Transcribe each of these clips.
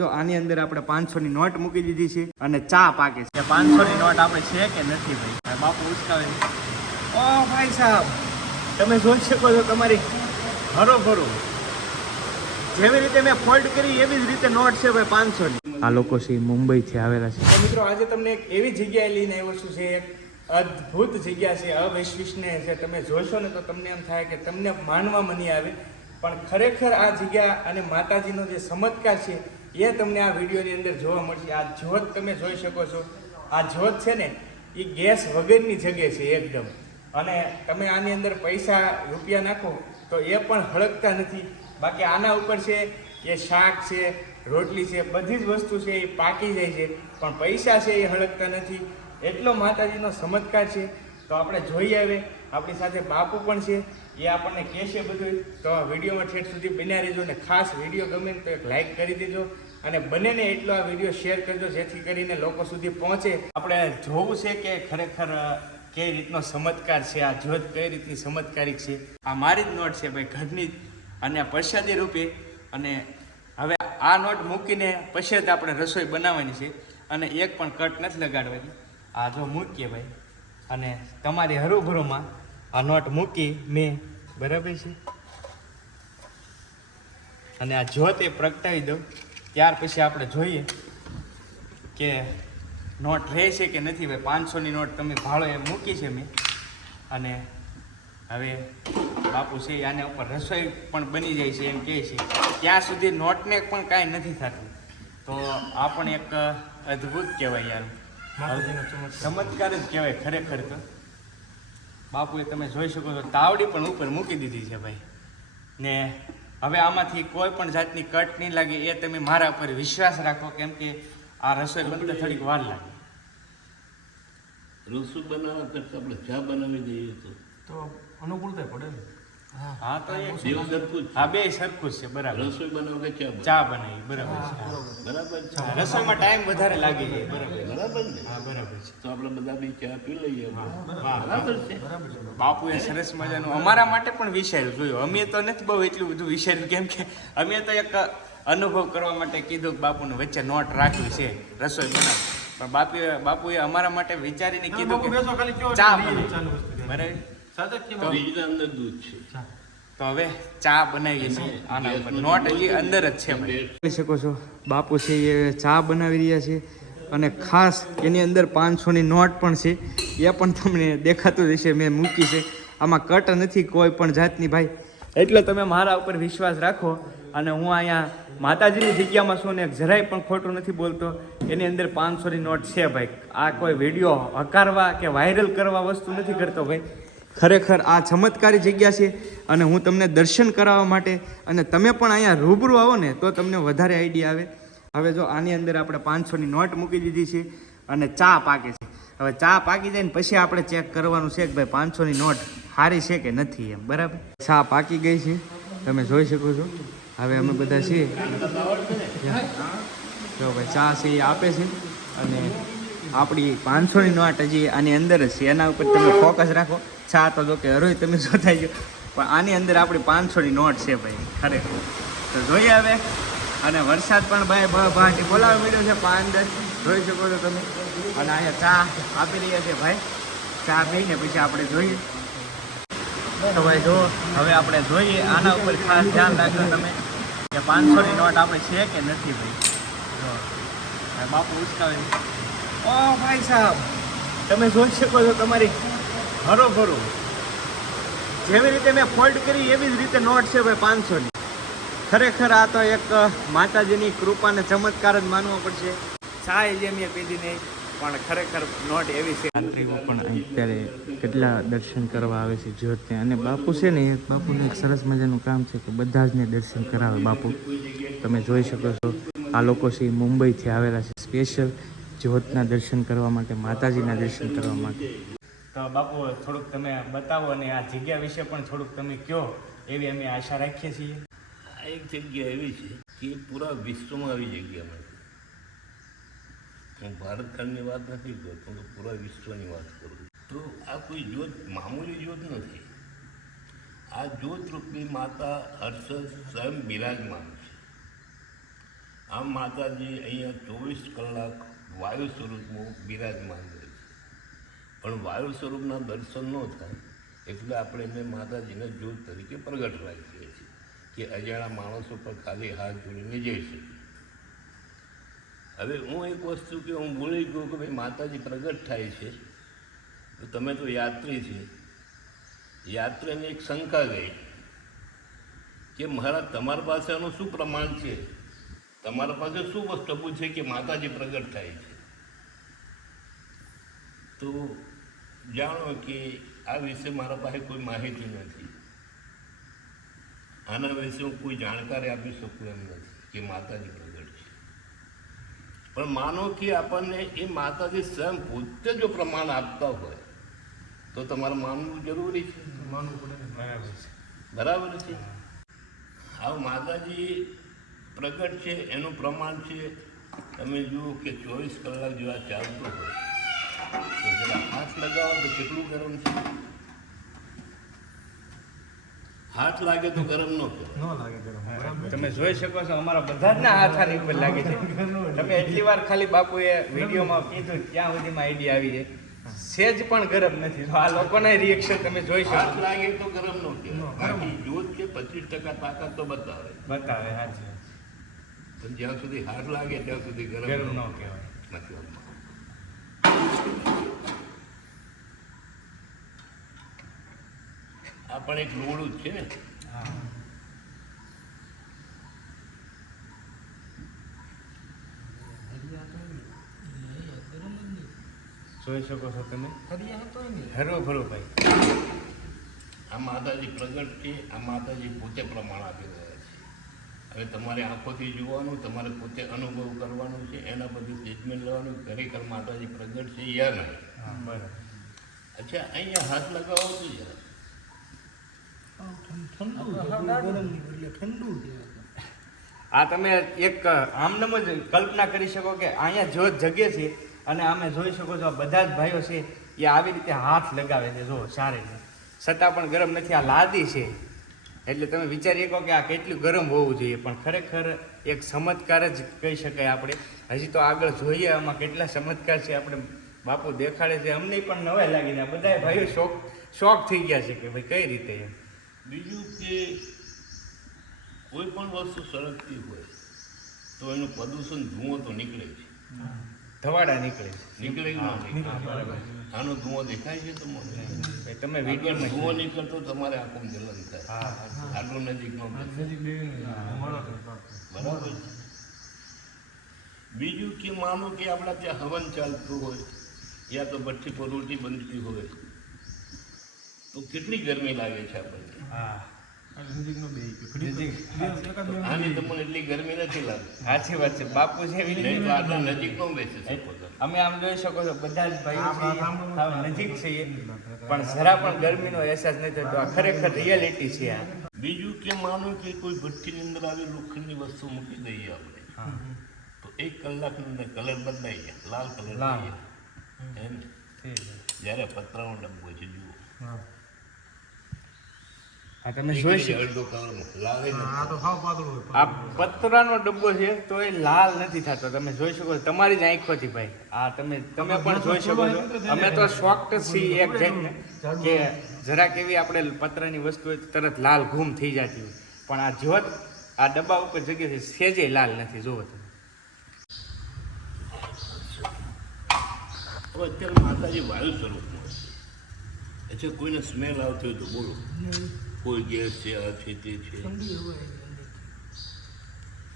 જો આની અંદર આપણે પાંચસો ની નોટ મૂકી દીધી છે અને ચા પાકે છે. પાંચસો ની નોટ આપણે છે કે નથી ભાઈ? બાપુ ઉચકાવે. ઓ ભાઈ સાહેબ તમે જોઈ શકો છો તમારી હરોભરો. જેવી રીતે મેં ફોલ્ડ કરી એવી જ રીતે નોટ છે ભાઈ પાંચસો ની આ લોકો છે મુંબઈ થી આવેલા છે. મિત્રો આજે તમને એક એવી જગ્યાએ લઈને આવ્યો છું છે એક અદ્ભુત જગ્યા છે અવિશ્વસનીય છે. તમે જોશો ને તો તમને એમ થાય કે તમને માનવામાં નહીં આવે. પણ ખરેખર આ જગ્યા અને માતાજીનો જે ચમત્કાર છે એ તમને આ વિડીયોની અંદર જોવા મળશે. આ જ્યોત તમે જોઈ શકો છો. આ જ્યોત છે ને એ ગેસ વગરની જગ્યા છે એકદમ. અને તમે આની અંદર પૈસા રૂપિયા નાખો, તો એ પણ હળગતા નથી. બાકી આના ઉપર છે, એ શાક છે, રોટલી છે, બધી જ વસ્તુ છે, એ પાકી જાય છે. પણ પૈસા છે, એ હળગતા નથી. એટલો માતાજીનો ચમત્કાર છે. તો આપણે જોઈ આવે આપણી સાથે બાપુ પણ છે. એ આપણને કહેશે બધું. તો આ વિડીયોમાં ઠેઠ સુધી બન્યા રહેજો અને ખાસ વીડિયો ગમે તો એક લાઈક કરી દેજો અને બનેને એટલો આ વીડિયો શેર કરજો જેથી કરીને લોકો સુધી પહોંચે. આપણે જોવું છે કે ખરેખર કઈ રીતનો ચમત્કાર છે? આ જ્યોત કઈ રીતની ચમત્કારિક છે? આ મારી જ નોટ છે ભાઈ, ઘરની જ. અને પ્રસાદી રૂપે. અને હવે આ નોટ મૂકીને પછી જ આપણે રસોઈ બનાવવાની છે. અને એક પણ કટ નથી લગાડવાની. આ જો મૂકીએ ભાઈ, અને તમારી હરુભરુમાં આ નોટ મૂકી મેં બરાબર છે? અને આ જો એ પ્રગટાવી દઉં. ત્યાર પછી આપણે જોઈએ કે નોટ રહે છે કે નથી. ભાઈ પાંચસોની નોટ તમે ભાડો એ મૂકી છે મેં. અને હવે બાપુ છે આને આના ઉપર રસોઈ પણ બની જાય છે એમ કહે છે. ત્યાં સુધી નોટને પણ કાંઈ નથી થતું. તો આ પણ એક અદ્ભુત કહેવાય યાર. ચમત્કાર જ કહેવાય ખરેખર તો. બાપુએ તમે જોઈ શકો છો તાવડી પણ ઉપર મૂકી દીધી છે ભાઈ. ને હવે આમાંથી કોઈ પણ જાતની કટ નહીં લાગે એ તમે મારા ઉપર વિશ્વાસ રાખો કેમ કે આ રસોઈ બનતા થોડીક વાર લાગે. રસોઈ બનાવવા કરતાં આપણે ચા બનાવી દઈએ તો. તો અનુકૂળતા પડે ને. હા તો એ દેવ સરખું હા બે સરખું છે છે. બરાબર. રસોઈ બનાવવા કે ચા ચા બનાવી બરાબર છે. બરાબર. છે. રસોઈમાં ટાઈમ વધારે લાગી જાય બરાબર બરાબર ને? હા બરાબર છે. તો આપણે બધા બી ચા પી લઈએ બરાબર. છે. બાપુએ સરસ મજાનું અમારા માટે પણ વિચાર્યું જોયું. અમે તો નથી બહુ એટલું બધું વિચાર્યું કેમ કે અમે તો એક અનુભવ કરવા માટે કીધું કે બાપુને વચ્ચે નોટ રાખ્યું છે રસોઈ બનાવ પણ બાપુએ બાપુએ અમારા માટે વિચારીને કીધું બાપુ બેસો ખાલી કે ચા બરાબર? અંદર દૂધ છે. તો હવે ચા બનાવીએ છીએ. આના ઉપર. નોટ હજી અંદર જ છે ભાઈ જોઈ શકો છો બાપુ છે એ ચા બનાવી રહ્યા છે અને ખાસ એની અંદર પાંચસોની નોટ પણ છે. એ પણ તમને દેખાતું જ હશે મેં મૂકી છે. આમાં કટ નથી કોઈ પણ જાતની ભાઈ. એટલે તમે મારા ઉપર વિશ્વાસ રાખો અને હું અહીંયા માતાજીની જગ્યામાં છું ને જરાય પણ ખોટું નથી બોલતો. એની અંદર પાંચસોની નોટ છે ભાઈ. આ કોઈ વીડિયો હકારવા કે વાયરલ કરવા વસ્તુ નથી કરતો ભાઈ. ખરેખર આ ચમત્કારી જગ્યા છે અને હું તમને દર્શન કરાવવા માટે અને તમે પણ અહીંયા રૂબરૂ આવો ને તો તમને વધારે આઈડિયા આવે. હવે જો આની અંદર આપણે પાંચસોની નોટ મૂકી દીધી છે અને ચા પાકે છે. હવે ચા પાકી જાય ને પછી આપણે ચેક કરવાનું છે કે ભાઈ પાંચસોની નોટ સારી છે કે નથી એમ, બરાબર? ચા પાકી ગઈ છે. તમે જોઈ શકો છો. હવે અમે બધા છીએ. જો ભાઈ ચા છે એ આપે છે અને આપણી પાંચસોની નોટ હજી આની અંદર જ છે એના ઉપર તમે ફોકસ રાખો. ચા તો જો કે હરોય તમે જોતા ગયો. પણ આની અંદર આપણી પાંચસોની નોટ છે ભાઈ, ખરેખર. તો જોઈએ હવે. અને વરસાદ પણ ભાઈ ભાટી બોલાવી મળ્યો છે પાંચ દસ જોઈ શકો છો તમે. અને અહીંયા ચા આપી રહ્યા છે ભાઈ. ચા પીને પછી આપણે જોઈએ. તો ભાઈ જો, હવે આપણે જોઈએ આના ઉપર ખાસ ધ્યાન રાખજો તમે. કે પાંચસોની નોટ આપણે છે કે નથી ભાઈ? જો. બાપુ ઉચકાવે છે. ઓ ભાઈ સાહેબ તમે જોઈ શકો છો તમારી હરોભરો. જેવી રીતે મેં ફોલ્ડ કરી એવી જ રીતે નોટ છે ભાઈ પાંચસોની. ખરેખર આ તો એક માતાજીની કૃપાને ચમત્કાર જ માનવો પડશે. સાય જે મેં પીધી નહીં પણ ખરેખર નોટ એવી છે. યાત્રીઓ પણ અત્યારે કેટલા દર્શન કરવા આવે છે જ્યોતને અને બાપુ છે ને બાપુનું એક સરસ મજાનું કામ છે કે બધા જ ને દર્શન કરાવે બાપુ. તમે જોઈ શકો છો આ લોકો છે મુંબઈથી આવેલા છે સ્પેશિયલ જ્યોતના દર્શન કરવા માટે માતાજીના દર્શન કરવા માટે. તો બાપુ થોડુંક તમે બતાવો અને આ જગ્યા વિશે પણ થોડુંક તમે કહો એવી અમે આશા રાખીએ છીએ. આ એક જગ્યા એવી છે કે પૂરા વિશ્વમાં આવી જગ્યા મળે હું ભારત ખંડની વાત નથી કરતો હું તો પૂરા વિશ્વની વાત કરું તો આ કોઈ જ્યોત મામૂલી જ્યોત નથી. આ જ્યોત રૂપની માતા હર્ષદ સ્વયં બિરાજમાન છે. આમ માતાજી અહીંયા ચોવીસ કલાક વાયુ સ્વરૂપમાં બિરાજમાન રહે છે. પણ વાયુ સ્વરૂપના દર્શન ન થાય એટલે આપણે એને માતાજીને જ્યોત તરીકે પ્રગટ રાખીએ છીએ કે અજાણા માણસો પર ખાલી હાથ જોડીને જઈ શકે. હવે હું એક વસ્તુ કે હું ભૂલી ગયો કે ભાઈ માતાજી પ્રગટ થાય છે. તો તમે તો યાત્રી છે. યાત્રીને એક શંકા ગઈ કે મહારાજ તમારા પાસે આનું શું પ્રમાણ છે? તમારા પાસે શું વસ્તુ છે કે માતાજી પ્રગટ થાય છે? તો જાણો કે આ વિશે મારા પાસે કોઈ માહિતી નથી. આના વિશે હું કોઈ જાણકારી આપી શકું એમ નથી કે માતાજી પ્રગટ છે. પણ માનો કે આપણને એ માતાજી સ્વયં પોતે જો પ્રમાણ આપતા હોય તો તમારે માનવું જરૂરી છે? માનવું પડે બરાબર છે. બરાબર છે? હવે માતાજી પ્રગટ છે એનું પ્રમાણ છે. તમે જુઓ કે ચોવીસ કલાક જેવા ચાલતો ચાલતું હોય. તો જરા હાથ લગાવો તો કેટલું ગરમ છે? હાથ લાગે તો ગરમ નો ન લાગે ગરમ તમે જોઈ શકો છો અમારા બધા જ ના હાથ આની ઉપર લાગે છે. તમે એટલી વાર ખાલી બાપુએ વિડીયોમાં કીધું ત્યાં સુધીમાં આઈડિયા આવી જાય સેજ પણ ગરમ નથી. તો આ લોકોના રિએક્શન તમે જોઈ હાથ લાગે તો ગરમ નો કહેવાય. બાકી જોત કે પચીસ ટકા તાકાત તો બતાવે. બતાવે હા પણ જ્યાં સુધી હાથ લાગે ત્યાં સુધી ગરમ ન ન કહેવાય. મતલબ આ પણ એક લોડું જ છે ને? જોઈ શકો છો તમે? હરો ભરો ભાઈ. આ માતાજી પ્રગટ છે, આ માતાજી પોતે પ્રમાણ આપી રહ્યા છે. હવે તમારે આંખોથી જોવાનું તમારે પોતે અનુભવ કરવાનો છે એના પછી સ્ટેટમેન્ટ લેવાનું. ખરેખર માતાજી પ્રગટ છે યા નહીં? હા બરાબર. અચ્છા અહીંયા હાથ લગાવો તો યાર આ તમે એક આમનમ જ કલ્પના કરી શકો કે અહીંયા જો જગ્યા છે અને અમે જોઈ શકો છો આ બધા જ ભાઈઓ છે એ આવી રીતે હાથ લગાવે છે જો સારી છે. છતાં પણ ગરમ નથી આ લાદી છે. એટલે તમે વિચારી શકો કે આ કેટલું ગરમ હોવું જોઈએ પણ ખરેખર એક ચમત્કાર જ કહી શકાય આપણે. હજી તો આગળ જોઈએ આમાં કેટલા ચમત્કાર છે આપણે બાપુ દેખાડે છે. અમને પણ નવાઈ લાગી ને બધા ભાઈઓ શોખ શોખ થઈ ગયા છે કે ભાઈ કઈ રીતે એમ. બીજું કે કોઈ પણ વસ્તુ સળગતી હોય તો એનું પ્રદૂષણ ધુઓ તો નીકળે છે ધવાડા નીકળે છે. નીકળે બરાબર. આનો ધુઓ દેખાય છે તમને? તમે વિડીયોમાં ધુઓ નીકળતો તમારે આંખોમાં જલન થાય. આટલું નજીક ન બેસો. નજીક બેસીને અમારા તો પાક. બરાબર બીજું કે માનો કે આપણા ત્યાં હવન ચાલતું હોય યા તો ભઠ્ઠી પર રોટી બનતી હોય તો કેટલી ગરમી લાગે છે આપણને? આની તો પણ એટલી ગરમી નથી લાગતી. સાચી વાત છે. બાપુ છે એવી નહીં તો રીતે આટલા નજીક ન બેસી. અમે આમ જોઈ શકો છો બધા જ ભાઈઓ સાવ નજીક છે પણ જરા પણ ગરમીનો અહેસાસ નથી થતો. આ ખરેખર રિયાલિટી છે આ. બીજું કે માનો કે કોઈ ભઠ્ઠીની અંદર આવી લોખંડની વસ્તુ મૂકી દઈએ આપણે. તો એક કલાકની અંદર કલર બદલાઈ ગયા. લાલ કલર લાલ. એમ. જ્યારે પતરાનો ડબ્બો છે જુઓ. હા. આ તમે જોઈ શકો. આ. પતરાનો ડબ્બો છે તો એ લાલ નથી થતો. તમે જોઈ શકો તમારી જ આંખોથી ભાઈ. આ તમે તમે પણ જોઈ શકો છો. અમે તો શોખ છીએ એક જઈને કે જરાક એવી આપણે પતરાની વસ્તુ હોય તરત લાલ ઘૂમ થઈ જતી હોય. પણ આ જ્યોત આ ડબ્બા ઉપર જગ્યાએ સેજે લાલ નથી જોવો તમે. અત્યારે માતાજી વાયુ સ્વરૂપમાં છે. એટલે કોઈને સ્મેલ આવતી હોય તો બોલો. કોઈ ગેસ છે આ છે તે છે.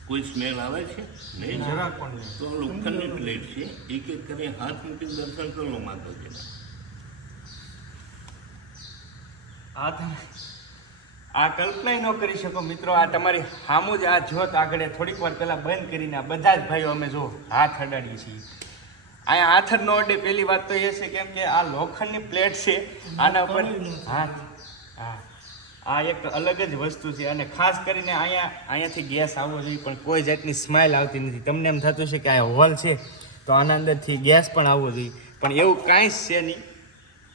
કોઈ સ્મેલ આવે છે? નહીં? જરાક પણ તો લોખંડની પ્લેટ છે. એક એક કરી હાથ મૂકી દર્શન કરો માતાજીના. આ તમે આ કલ્પના ન કરી શકો મિત્રો આ તમારી સામું જ આ જોત આગળ થોડીક વાર પહેલાં બંધ કરીને આ બધા જ ભાઈઓ અમે જો હાથ અડાડીએ છીએ. અહીંયા હાથ ન અડે પહેલી વાત તો એ છે કેમ કે આ લોખંડની પ્લેટ છે આના ઉપર હાથ હા. આ એક અલગ જ વસ્તુ છે અને ખાસ કરીને અહીંયા અહીંયાથી ગેસ આવવો જોઈએ પણ કોઈ જાતની સ્માઇલ આવતી નથી. તમને એમ થતું છે કે આ હોલ છે તો આના અંદરથી ગેસ પણ આવવો જોઈએ. પણ એવું કાંઈ જ છે નહીં.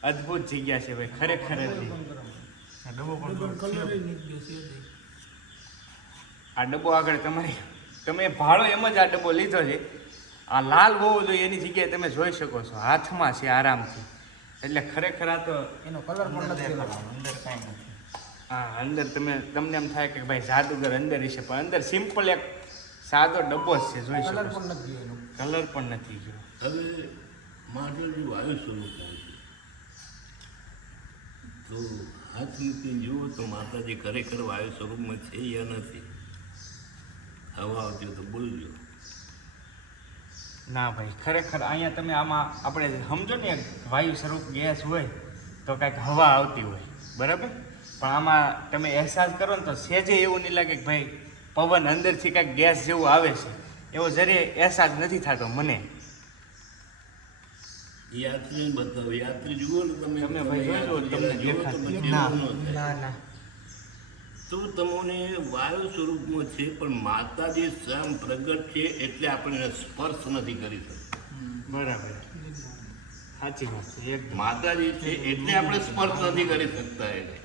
અદ્ભુત જગ્યા છે ભાઈ ખરેખર આ ડબ્બો આગળ તમારી તમે ભાડો એમ જ આ ડબ્બો લીધો છે. આ લાલ હોવો જોઈએ એની જગ્યાએ તમે જોઈ શકો છો. હાથમાં છે આરામથી. એટલે ખરેખર આ તો એનો કલર પણ નથી. અંદર કાંઈ નથી. હા અંદર તમે તમને એમ થાય કે ભાઈ જાદુગર અંદર હશે પણ અંદર સિમ્પલ એક સાદો ડબ્બો જ છે જોઈ શકો કલર પણ નથી એનો. કલર પણ નથી જો. હવે માતાજી વાયુ સ્વરૂપ થાય છે. તો હાથ મૂકીને જુઓ તો માતાજી ખરેખર વાયુ સ્વરૂપમાં છે યા નથી? હવા આવતી હોય તો બોલજો. ના ભાઈ ખરેખર અહીંયા તમે આમાં આપણે સમજો ને વાયુ સ્વરૂપ ગેસ હોય તો કાંઈક હવા આવતી હોય. બરાબર? પણ આમાં તમે અહેસાસ કરો ને તો સહેજે એવું નહીં લાગે કે ભાઈ પવન અંદરથી કાંઈક ગેસ જેવું આવે છે. એવો જરીએ અહેસાસ નથી થતો મને. બતાવો. યાત્રી જુઓ ને તમે. તમે ભાઈ જોજો, તમને જુઓ તો ના એવું ન. થાય. ના ના. તો તમને વાયુ સ્વરૂપમાં છે પણ માતાજી સ્વયં પ્રગટ છે એટલે આપણે સ્પર્શ નથી કરી શકતા. બરાબર. સાચી વાત છે એક માતાજી છે એટલે આપણે સ્પર્શ નથી કરી શકતા એને.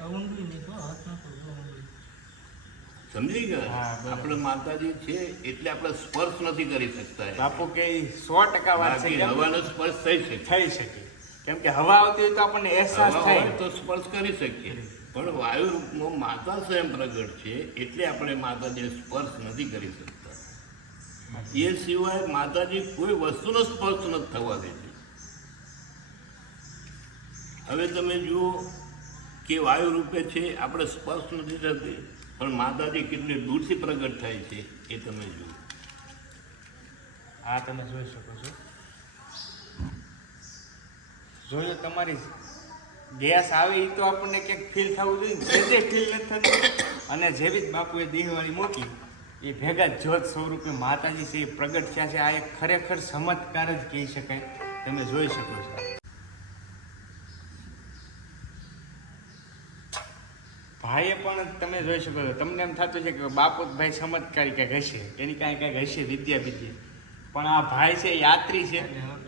સમજી ગયા? હા, આપણે માતાજી છે એટલે આપણે સ્પર્શ નથી કરી શકતા બાપુ કે સો ટકા વાત છે હવાનો સ્પર્શ થઈ શકે. થઈ શકે. કેમ કે હવા આવતી હોય તો આપણને અહેસાસ થાય. તો સ્પર્શ કરી શકીએ. પણ વાયુ રૂપમાં માતા સ્વયં પ્રગટ છે એટલે આપણે માતાજીને સ્પર્શ નથી કરી શકતા. એ સિવાય માતાજી કોઈ વસ્તુનો સ્પર્શ નથી થવા દેતી. હવે તમે જુઓ કે વાયુ રૂપે છે, આપણે સ્પર્શ નથી થતી, પણ માતાજી કેટલી દૂરથી પ્રગટ થાય છે એ તમે જુઓ. હા, તમે જોઈ શકો છો. જોયો તમારી ગેસ આવે એ તો આપણને ક્યાંક ફીલ થવું જોઈએ. જે ફીલ નથી થતું, અને જેવી જ બાપુએ દેહવાળી મૂકી, એ ભેગા જ્યોત સ્વરૂપે માતાજી છે એ પ્રગટ થયા છે. આ એક ખરેખર ચમત્કાર જ કહી શકાય. તમે જોઈ શકો છો ભાઈએ પણ તમે જોઈ શકો છો. તમને એમ થતું છે કે બાપુ ભાઈ ચમત્કારી કંઈક હશે. એની કાંઈ કાંઈક હશે વિદ્યા વિદ્યા પણ આ ભાઈ છે યાત્રી છે.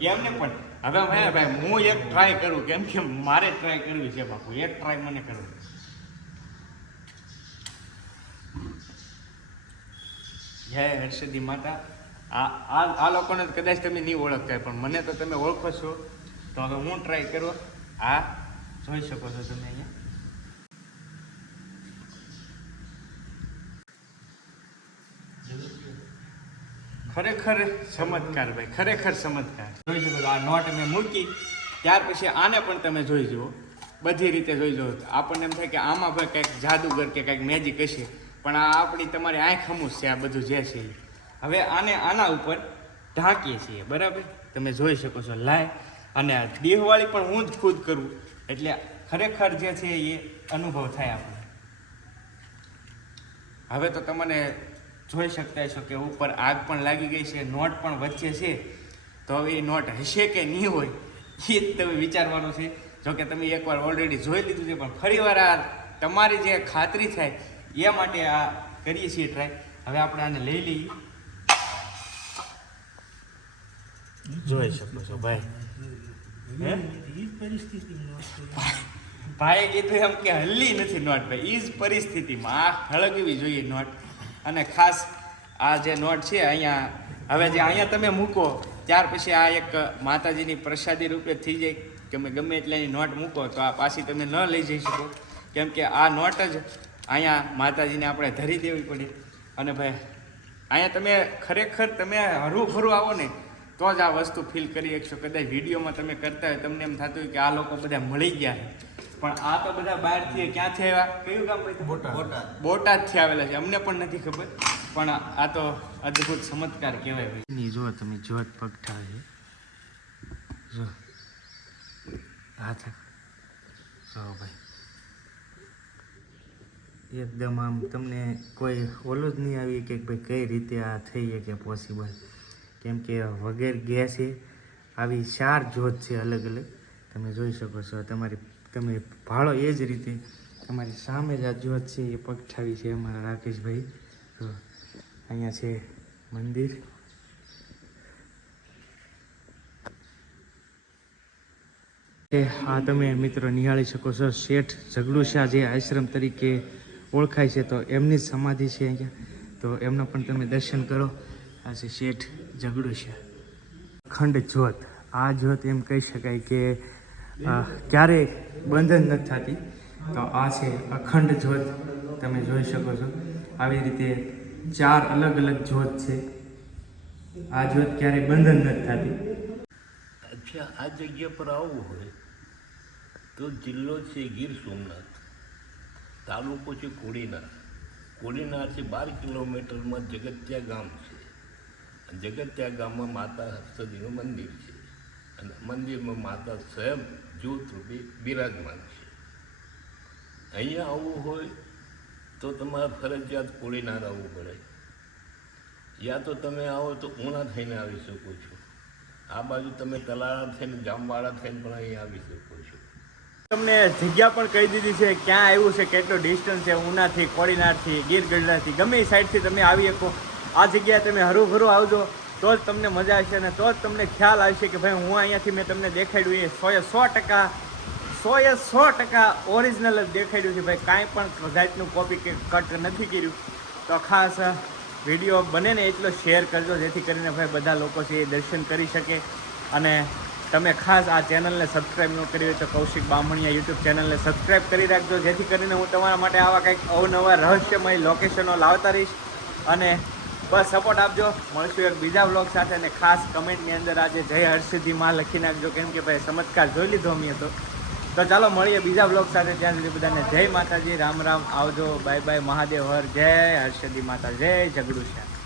એમને પણ. હવે ભાઈ ભાઈ, હું એક ટ્રાય કરું. કેમ કે મારે ટ્રાય કરવી છે બાપુ. એક ટ્રાય મને કરવું જય હર્ષદી માતા. આ આ લોકોને કદાચ તમે નહીં ઓળખતા પણ મને તો તમે ઓળખો છો. તો હવે હું ટ્રાય કરું. આ જોઈ શકો છો તમે અહીંયા. ખરેખર ચમત્કાર ભાઈ, ખરેખર ચમત્કાર. જોઈ શકો આ નોટ મેં મૂકી. ત્યાર પછી આને પણ તમે જોઈ જુઓ. બધી રીતે જોઈ જુઓ આપણને એમ થાય કે આમાં ભાઈ કંઈક જાદુગર કે કંઈક મેજિક હશે. પણ આ આપણી તમારી આંખ હમુસ છે, આ બધું જે છે. હવે આને આના ઉપર ઢાંકીએ છીએ, બરાબર? તમે જોઈ શકો છો, લાય. અને દેહવાળી પણ હું જ ખુદ કરું. એટલે ખરેખર જે છે એ અનુભવ થાય આપણે હવે તો તમને જોઈ શકતા છો કે ઉપર આગ પણ લાગી ગઈ છે, નોટ પણ વચ્ચે છે. તો હવે એ નોટ હશે કે નહીં હોય, એ જ તમે વિચારવાનું છે. જો કે તમે એકવાર ઓલરેડી જોઈ લીધું છે, પણ ફરીવાર આ તમારી જે ખાતરી થાય, એ માટે આ કરીએ છીએ ટ્રાય હવે આપણે આને લઈ લઈએ. જોઈ શકો છો, ભાઈ. ભાઈ કીધું એમ કે હલ્લી નથી નોટ, ભાઈ. એ જ પરિસ્થિતિમાં આ હળગવી જોઈએ નોટ. અને ખાસ આ જે નોટ છે અહીંયા, હવે જે અહીંયા તમે મૂકો, ત્યાર પછી આ એક માતાજીની પ્રસાદી રૂપે થઈ જાય. તમે ગમે એટલાની નોટ મૂકો, તો આ પાછી તમે ન લઈ જઈ શકો. કેમ કે આ નોટ જ અહીંયા માતાજીને આપણે ધરી દેવી પડે. અને ભાઈ, અહીંયા તમે ખરેખર તમે હરવું ફરવું આવો ને, તો જ આ વસ્તુ ફીલ કરી શકશો. કદાચ વિડીયોમાં તમે કરતા હોય, તમને એમ થતું હોય કે આ લોકો બધા મળી ગયા પણ આ તો બધા બહારથી ક્યાંથી આવ્યા? કયું ગામ ભાઈ બોટાદ. બોટાદથી આવેલા છે. અમને પણ નથી ખબર પણ આ તો અદ્ભુત ચમત્કાર કહેવાય ભાઈ. ની જો તમે જોત પગઠા છે. જો હા છે. જો ભાઈ. એકદમ આમ તમને કોઈ ઓલું જ નહીં આવી કે ભાઈ કઈ રીતે આ થઈ શકે પોસિબલ કેમ કે વગેર ગેસે આવી ચાર જોત છે અલગ અલગ તમે જોઈ શકો છો તમારી તમે ભાળો એ જ રીતે તમારી સામે જ આ જ્યોત છે એ પગઠાવી છે અમારા રાકેશભાઈ. તો અહીંયા છે મંદિર. આ તમે મિત્રો નિહાળી શકો છો. શેઠ જગડુશા જે આશ્રમ તરીકે ઓળખાય છે. તો એમની જ સમાધિ છે અહીંયા. તો એમનો પણ તમે દર્શન કરો. આ છે શેઠ જગડુશા અખંડ જ્યોત. આ જ્યોત એમ કહી શકાય કે ક્યારેય બંધન નથી થતી. તો આ છે અખંડ જ્યોત. તમે જોઈ શકો છો. આવી રીતે ચાર અલગ અલગ જ્યોત છે. આ જ્યોત ક્યારેય બંધન નથી થતી. અચ્છા, આ જગ્યા પર આવવું હોય તો જિલ્લો છે ગીર સોમનાથ. તાલુકો છે કોડીનાર. કોડીનારથી બાર કિલોમીટરમાં જગત્યા ગામ છે. જગત્યા ગામમાં માતા હસ્તદીનું મંદિર છે. અને મંદિરમાં માતા સ્વયં જ્યોત રૂપે બિરાજમાન છે. અહીંયા આવવું હોય તો તમારે ફરજિયાત કોડીનાર આવવું પડે. યા તો તમે આવો તો ઊણા થઈને આવી શકો છો. આ બાજુ તમે તલાળા થઈને, જામવાળા થઈને પણ અહીંયા આવી શકો છો. તમને જગ્યા પણ કહી દીધી છે, ક્યાં આવ્યું છે, કેટલો ડિસ્ટન્સ છે ઉનાથી કોળીનારથી, ગીર ગઢડાથી, ગમે એ સાઈડથી તમે આવી શકો. આ જગ્યાએ તમે હરું આવજો. તો જ તમને મજા આવશે અને તો જ તમને ખ્યાલ આવશે કે ભાઈ હું અહીંયાથી મેં તમને દેખાડ્યું એ સોએ સો ટકા, સોએ સો ટકા ઓરિજિનલ જ દેખાડ્યું છે. ભાઈ કાંઈ પણ જાતનું કોપી કે કટ નથી કર્યું. તો ખાસ વીડિયો બને ને એટલો શેર કરજો, જેથી કરીને ભાઈ બધા લોકો છે એ દર્શન કરી શકે. અને તમે ખાસ આ ચેનલને સબસ્ક્રાઈબ ન કરી હોય તો કૌશિક બામણીયા યુટ્યુબ ચેનલને સબસ્ક્રાઈબ કરી રાખજો. જેથી કરીને હું તમારા માટે આવા કંઈક અવનવા રહસ્યમય લોકેશનો લાવતા રહીશ. અને બસ સપોર્ટ આપજો. મળશું એક બીજા બ્લોગ સાથે અને ખાસ કમેન્ટની અંદર આજે જય હર્ષિદ્ધિમાં લખી નાખજો કેમ કે ભાઈ ચમત્કાર જોઈ લીધો અમે તો. તો ચાલો મળીએ બીજા બ્લોગ સાથે. ત્યાં સુધી બધાને જય માતાજી. રામ રામ. આવજો. Bye bye Mahadev. હર જય હર્ષદી માતા. જય જગડું છે